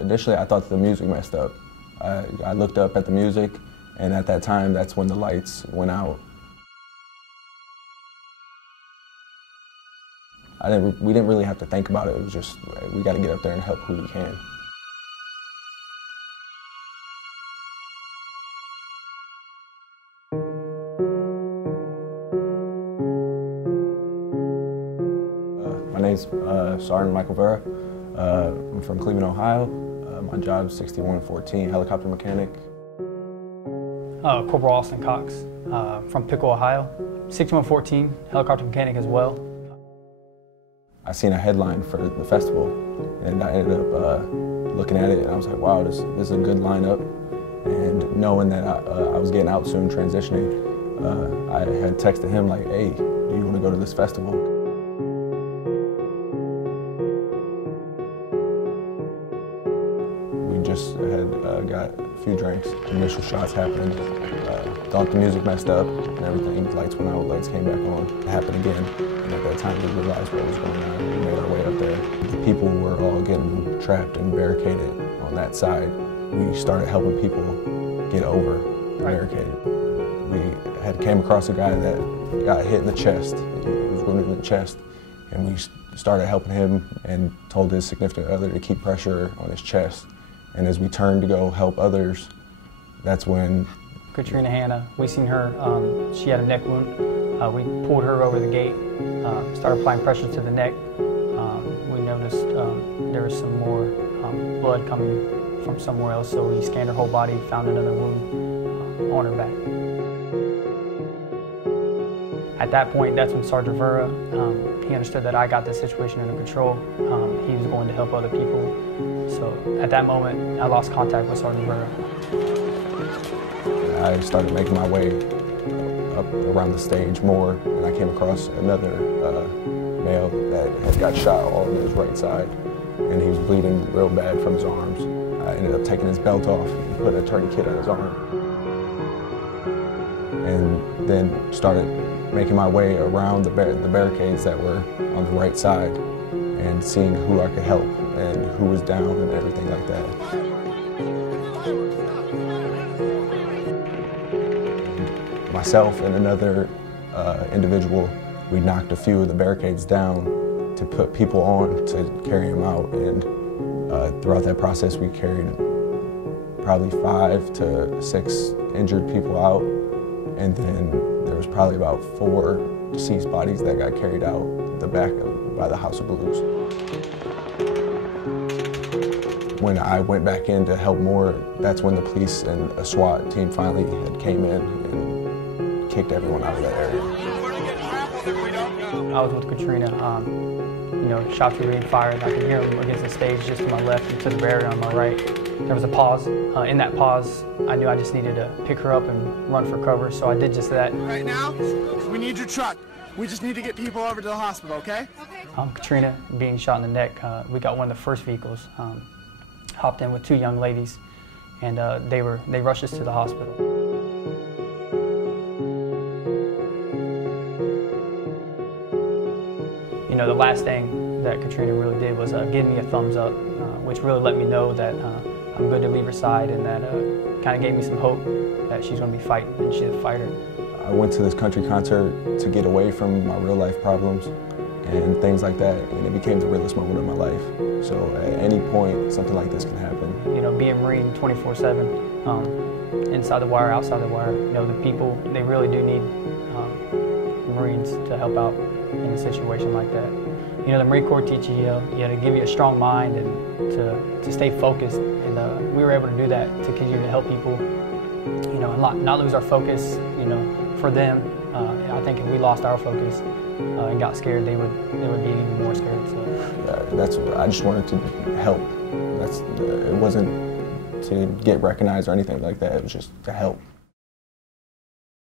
Initially, I thought the music messed up. I looked up at the music, and at that time, that's when the lights went out. We didn't really have to think about it. It was just, we got to get up there and help who we can. My name's Sergeant Michael Vura. I'm from Cleveland, Ohio. My job is 6114, helicopter mechanic. Corporal Austin Cox from Pickle, Ohio. 6114, helicopter mechanic as well. I seen a headline for the festival, and I ended up looking at it, and I was like, wow, this is a good lineup. And knowing that I was getting out soon, transitioning, I had texted him like, hey, do you want to go to this festival? We just had got a few drinks, initial shots happened. Thought the music messed up and everything. Lights went out, lights came back on. It happened again. And at that time, we realized what was going on. We made our way up there. The people were all getting trapped and barricaded on that side. We started helping people get over the barricade. We had came across a guy that got hit in the chest. He was wounded in the chest. And we started helping him and told his significant other to keep pressure on his chest. And as we turned to go help others, that's when Katrina Hanna, we seen her, she had a neck wound. We pulled her over the gate, started applying pressure to the neck. We noticed there was some more blood coming from somewhere else, so we scanned her whole body, found another wound on her back. At that point, that's when Sergeant Vura, he understood that I got the situation under control. He was going to help other people. So at that moment, I lost contact with Sergeant Vura. I started making my way up around the stage more, and I came across another male that had got shot all on his right side, and he was bleeding real bad from his arms. I ended up taking his belt off and put a tourniquet on his arm, and then started making my way around the barricades that were on the right side and seeing who I could help and who was down and everything like that. Myself and another individual, we knocked a few of the barricades down to put people on to carry them out, and throughout that process we carried probably 5 to 6 injured people out, and then there was probably about 4 deceased bodies that got carried out the back by the House of Blues. When I went back in to help more, that's when the police and a SWAT team finally had came in and kicked everyone out of that area. I was with Katrina. You know, shots were being fired. I could hear them against the stage just to my left and to the barrier on my right. There was a pause. In that pause, I knew I just needed to pick her up and run for cover, so I did just that. Right now, we need your truck. We just need to get people over to the hospital, okay? Katrina being shot in the neck, we got one of the first vehicles. Hopped in with 2 young ladies, and they rushed us to the hospital. You know, the last thing that Katrina really did was give me a thumbs up, which really let me know that I'm good to leave her side, and that kind of gave me some hope that she's going to be fighting, and she's a fighter. I went to this country concert to get away from my real life problems and things like that, and it became the realest moment of my life. So at any point, something like this can happen. You know, being a Marine 24/7, inside the wire, outside the wire, you know, the people, they really do need Marines to help out in a situation like that. You know, the Marine Corps teaches you, to give you a strong mind and to stay focused, and we were able to do that to continue to help people, you know, and not lose our focus, you know, for them. I think if we lost our focus and got scared, they would be even more scared. So I just wanted to help. It wasn't to get recognized or anything like that. It was just to help.